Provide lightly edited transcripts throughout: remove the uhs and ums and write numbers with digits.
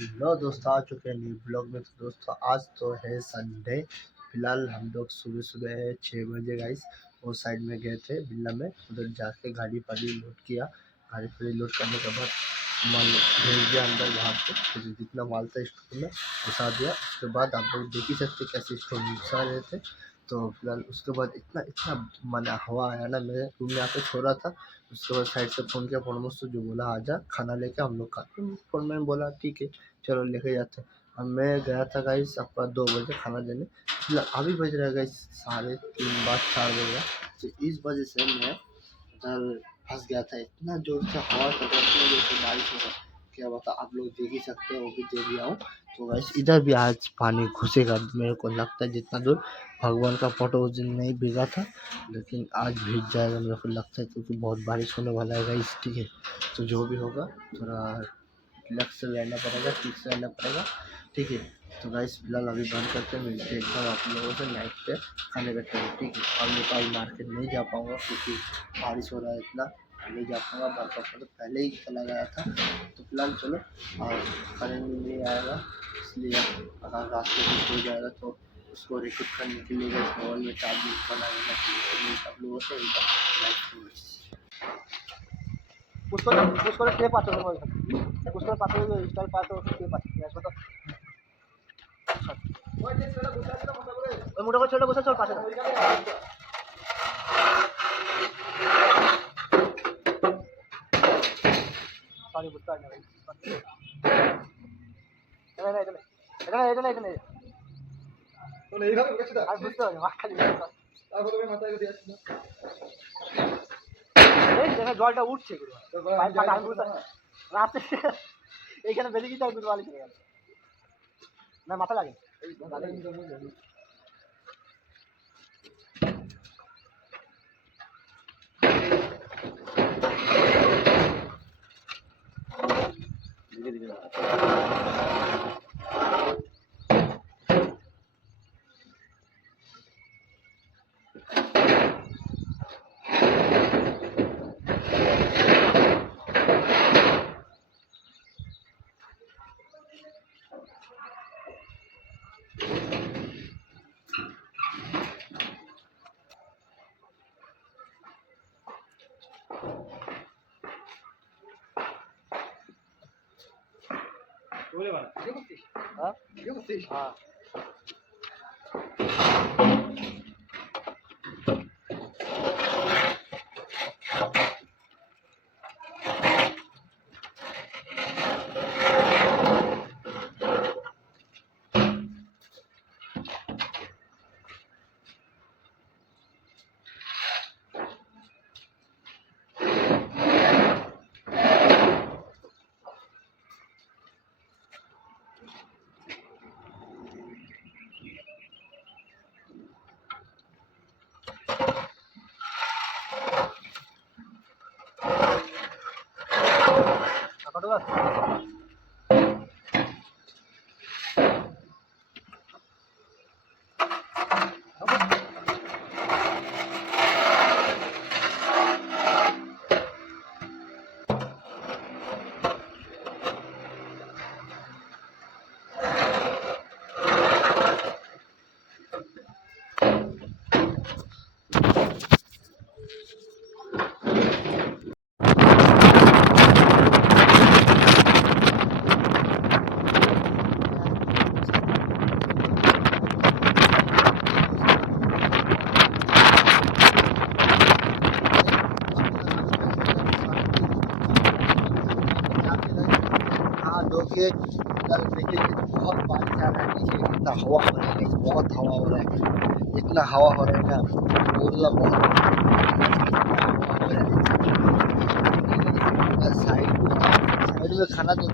Hello दोस्तों, आ चुके हैं न्यू ब्लॉग में। तो दोस्तों आज तो है संडे। फिलहाल हम लोग सुबह सुबह 6 बजे गाइस वो साइड में गए थे बिल्ला में। उधर जाके गाड़ी फाड़ी लोड किया। गाड़ी फाड़ी लोड करने के बाद माल भेज दिया अंदर। वहाँ पे फिर जितना माल था स्टोर में घुसा दिया। उसके बाद आप लोग देख ही सकते कैसे स्टोर में घुसा रहे थे। तो फिलहाल उसके बाद इतना इतना मना हवा आया ना, मेरे रूम में आके सो रहा था। उसके बाद साइड से फ़ोन किया, फ़ोन मुझसे जो बोला आजा खाना लेके हम लोग खाते हैं। फ़ोन में बोला ठीक है चलो लेके जाते हैं। अब मैं गया था गाइस आपका 2 बजे खाना देने। फिलहाल अभी बज रहा है गाइस 3:30 बाद 4 बज रहा है। तो इस वजह से मैं उधर फंस गया था। इतना ज़ोर से हवा चल रहा, इतना ज़ोर से बारिश हो रहा, क्या बता। आप लोग देख ही सकते हैं, वो भी देख लिया हूँ। तो गाइस इधर भी आज पानी घुसेगा मेरे को लगता है। जितना दूर भगवान का फोटो उस दिन नहीं भीगा था, लेकिन आज भीग जाएगा मेरे को लगता है, क्योंकि बहुत बारिश होने वाला है गाइस। ठीक है, तो जो भी होगा थोड़ा रिलैक्स से रहना पड़ेगा, ठीक से रहना पड़ेगा। ठीक है, तो गाइस फिलहाल अभी बंद करके मिलते हैं एकदम आप लोगों से नाइट पे खाने का टाइम। ठीक है, अब मैं कल मार्केट नहीं जा पाऊँगा क्योंकि बारिश हो रहा है इतना, नहीं जा पाऊँगा। बरसात तो पहले ही चला गया था। तो फिलहाल चलो, और करेंट नहीं आएगा इसलिए अगर रास्ते में हो जाएगा तो उसको रिकॉर्ड करने के लिए गैस मोबाइल में चार्जिंग बनाने का आप लोगों से उसको কে পাঠাবে उसको পাঠাবে স্টাইল পাঠাবে কে পাঠাবে আসবে তো ওই যে ছেলেটা বসে আছে না মোটা করে ছেলেটা বসে আছে ওর পাশে সরি বুঝতে পারি না ভাই এখানে এখানে এখানে এখানে এখানে তো এইভাবে বলেছি আর বুঝতে পারি না খালি তারপরে আমি মাথায় দিয়ে আসছি না এই দেখো জলটা উঠছে পুরো পাইপ ফাটা আমি বুঝতে রাতে এইখানে বেরিয়ে গিয়ে গুড় বালি চলে গেল না মাথা লাগে এই লাগে ধীরে ধীরে बोले वाला ये कुछ हां ये कुछ हां कटवा देखिए देखिए बहुत बारिश आ रहा है। नीचे इतना हवा हो रहा है, बहुत हवा हो रहा है, इतना हवा हो रहा है ना, बोलना बहुत साइड में खाना तो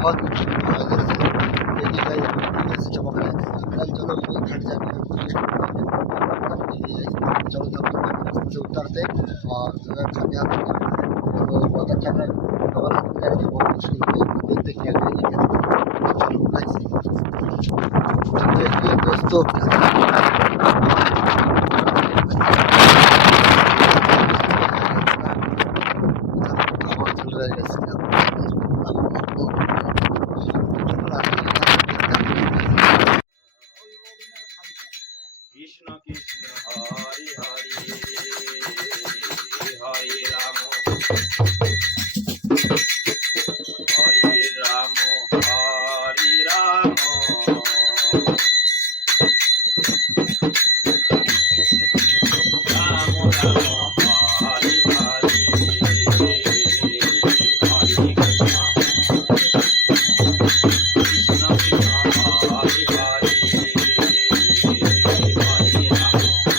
बहुत चमक रहा है। कल चलो घट जाते चलो तब उतरते और खाने तो बहुत अच्छा है। बहुत मुश्किल देखते क्या तो देखिए दोस्तों हवा चल रहा है কৃষ্ণ কৃষ্ণ হরি হরি হরে রাম হরে রাম হরে Ram Ram Ram Hare Hare Hare Krishna Krishna Krishna Hare Hare Hare Ram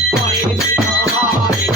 Hare Krishna, Hare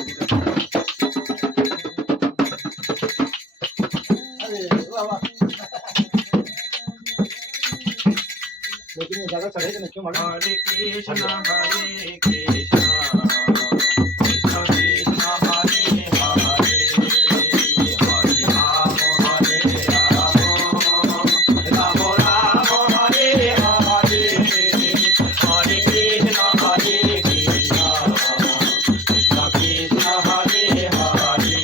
Krishna, Krishna Krishna, Hare Hare, Hare Ram, Hare Ram, Ram Ram, Hare Hare, Hare Krishna, Hare Krishna, Krishna Krishna, Hare Hare,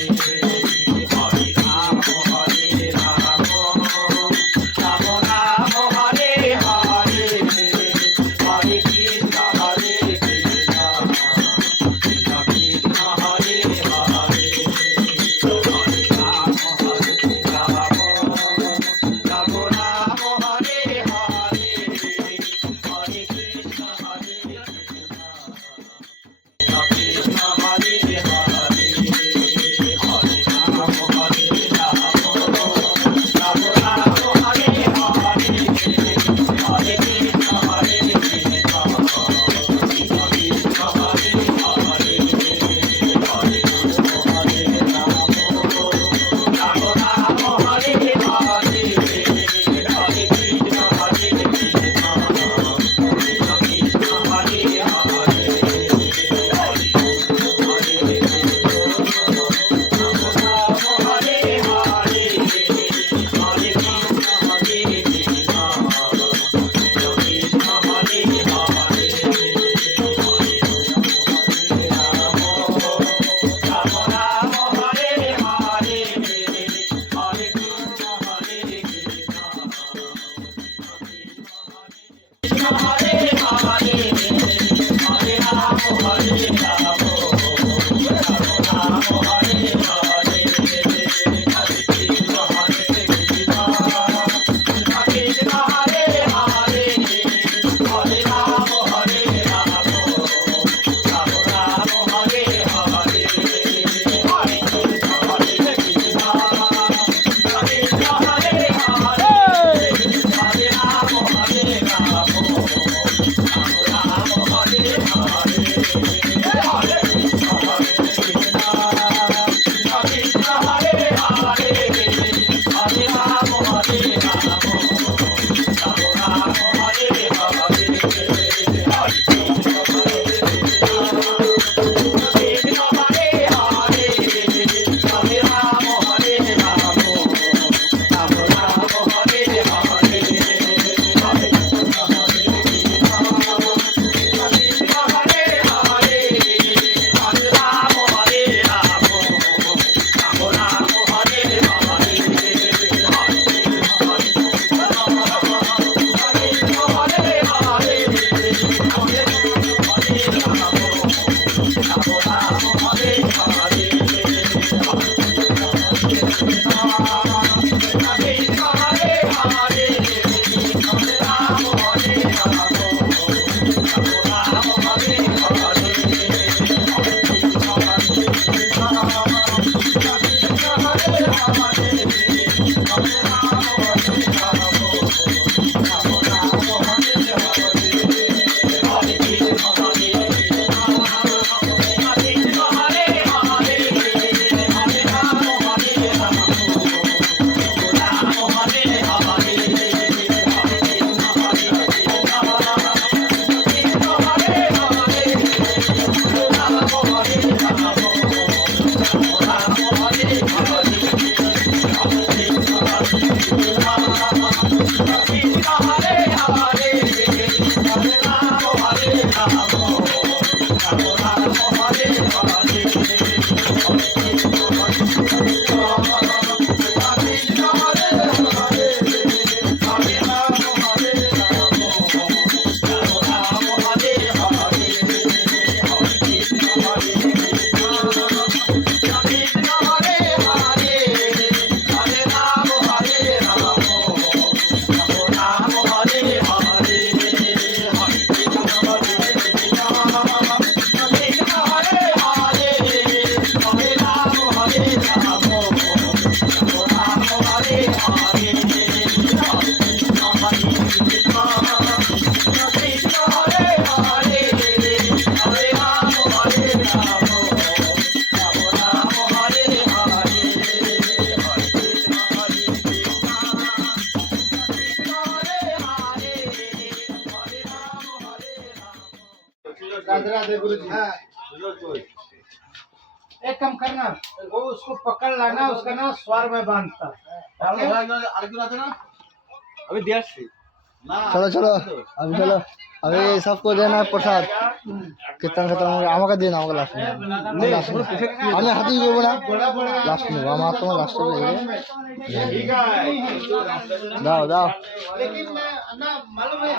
Hare Ram, Hare Ram, Ram Ram, Hare Hare. Hare Krishna, Hare Krishna, Radhe Radhe गुरु जी। एक काम करना, वो उसको पकड़ लाना, उसका ना स्वर में बांधता। अभी दिया सी चलो चलो अभी चलो अभी सबको देना है प्रसाद कीर्तन खत्म हो गया আমাকে দিন আমাকে লাস্ট আমি হাতি করব না লাস্ট নেব আমার তোমার লাস্ট দাও দাও लेकिन ना मालूम है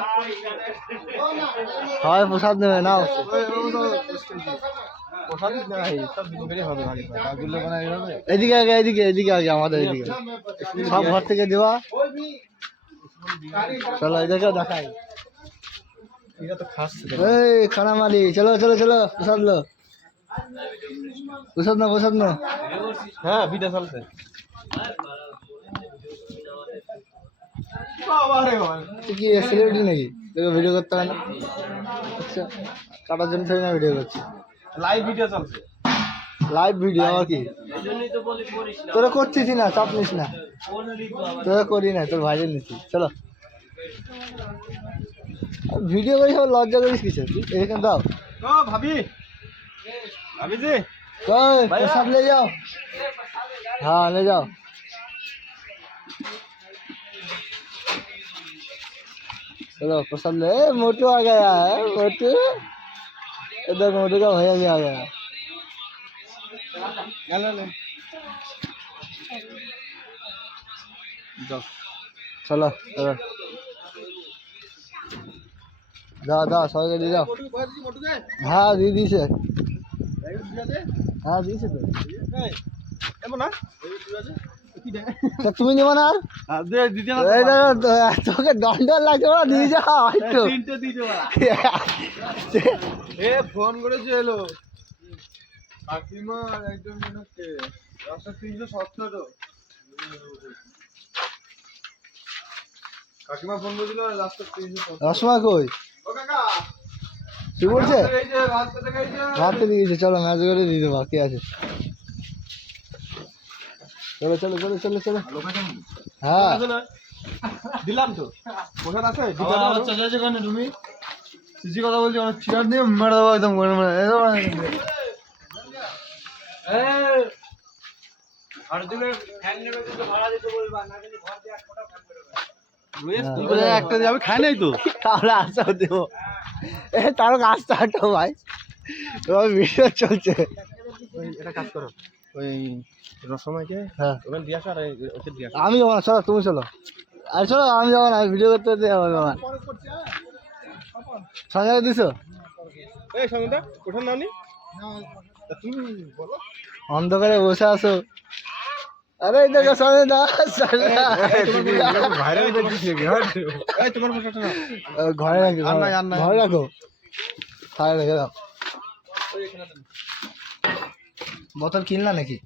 সবাই প্রসাদ নেবে নাও এদিকে আগে এদিকে এদিকে আগে আমাদের এদিকে সব ঘর থেকে দেওয়া চলো এদিকে দেখাই এই খানা মালি চলো চলো চলো প্রসাদ লো প্রসাদ না হ্যাঁ ভিডিও চলছে তুই কি সেলিব্রিটি নাকি তোকে ভিডিও করতে হয় না আচ্ছা কাটার জন্য থোড়ি না ভিডিও করছি লাইভ ভিডিও চলছে লাইভ ভিডিও আবার কি তোরা করছিস না চাপ নিস না তোরা করি না তোর ভাইদের নিচ্ছি চলো ভিডিও করে সব লজ্জা করিস কিছু এখানে দাও ও ভাবি ভাবি জি ओए प्रसाद ले जाओ हाँ ले जाओ चलो प्रसाद ले मोटू आ गया है मोटू इधर मोटू का भैया भी आ गया चलो चलो जाओ जाओ सौ के ले जाओ हाँ दीदी से हाँ दी से तो তুমি নিবা না তোকে দণ্ড লাগছে না দিয়ে যাও একটু ফোন করেছে এলো কাকিমা একজন মনে রাস্তা 317 কাকিমা ফোন করেছিল রাস্তা 317 রসমা কই ও কাকা কি বলছে এই যে ভাত খেতে গেছে রাতে দিয়েছে চলো ম্যাচ করে দিয়ে দেবো কি আছে চলো চলো চলো চলো চলো হ্যাঁ দিলাম তো প্রসাদ আছে তুমি সিসি কথা বলছি অনেক চেয়ার দিয়ে মেরে দেবো একদম একটা দিয়ে আমি খাই নাই তো তাহলে আসতে দেবো এ তারও আসতে হাঁটো ভাই তোমার ভিডিও চলছে এটা কাজ করো ওই রসমাইকে হ্যাঁ ওখানে দিয়ে আসো আর ওকে দিয়ে আসো আমি যাবো না চলো তুমি চলো আর চলো আমি যাবো না ভিডিও করতে করতে যাবো আমার সঞ্জয় দিছো এই সঙ্গীতা কোথাও নাও নি তুমি বলো অন্ধকারে বসে আসো আরে এই দেখো সঞ্জয় দা ভাইরাল করছিস নাকি এই তোমার ফটোটা নাও ঘরে রাখো ঘরে রাখো তাহলে রেখে দাও বোতল কিনলা নাকি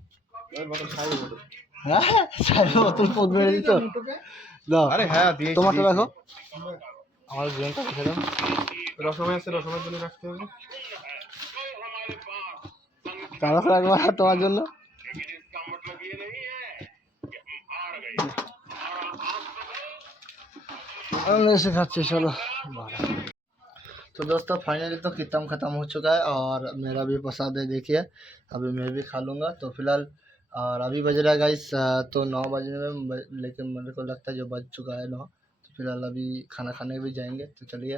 হ্যাঁ সাহেব বোতল পদ মেরে দিত দাও আরে হ্যাঁ দিয়ে তোমারটা রাখো আমার ব্রেনটা রেখে দাও রসমাই আছে রসমাইয়ের জন্য রাখতে হবে তারা রাখবো না তোমার জন্য ऐसे खाते चलो तो दोस्तों फाइनली तो कीर्तन ख़त्म हो चुका है और मेरा भी प्रसाद है देखिए अभी मैं भी खा लूँगा तो फिलहाल और अभी बज रहा है गाइस तो 9 बजने में लेकिन मेरे को लगता है जो बज चुका है 9 तो फिलहाल अभी खाना खाने भी जाएंगे, तो चलिए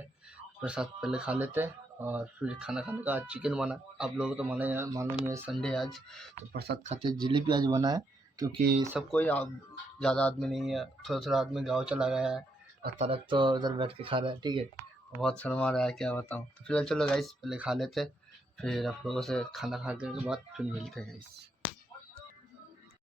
प्रसाद पहले खा लेते हैं और फिर खाना खाने का। आज चिकन बना, आप लोगों को तो मालूम है संडे है आज, तो प्रसाद खाते जलेबी आज बना है, क्योंकि सब कोई ज़्यादा आदमी नहीं है, थोड़ा थोड़ा आदमी गाँव चला गया है और तारक तो इधर बैठ के खा रहा है। ठीक है, बहुत शर्मा रहा है, क्या बताऊँ। तो फिलहाल चलो गाइस पहले खा लेते, फिर आप लोगों से खाना खाने के बाद फिर मिलते हैं गाइस।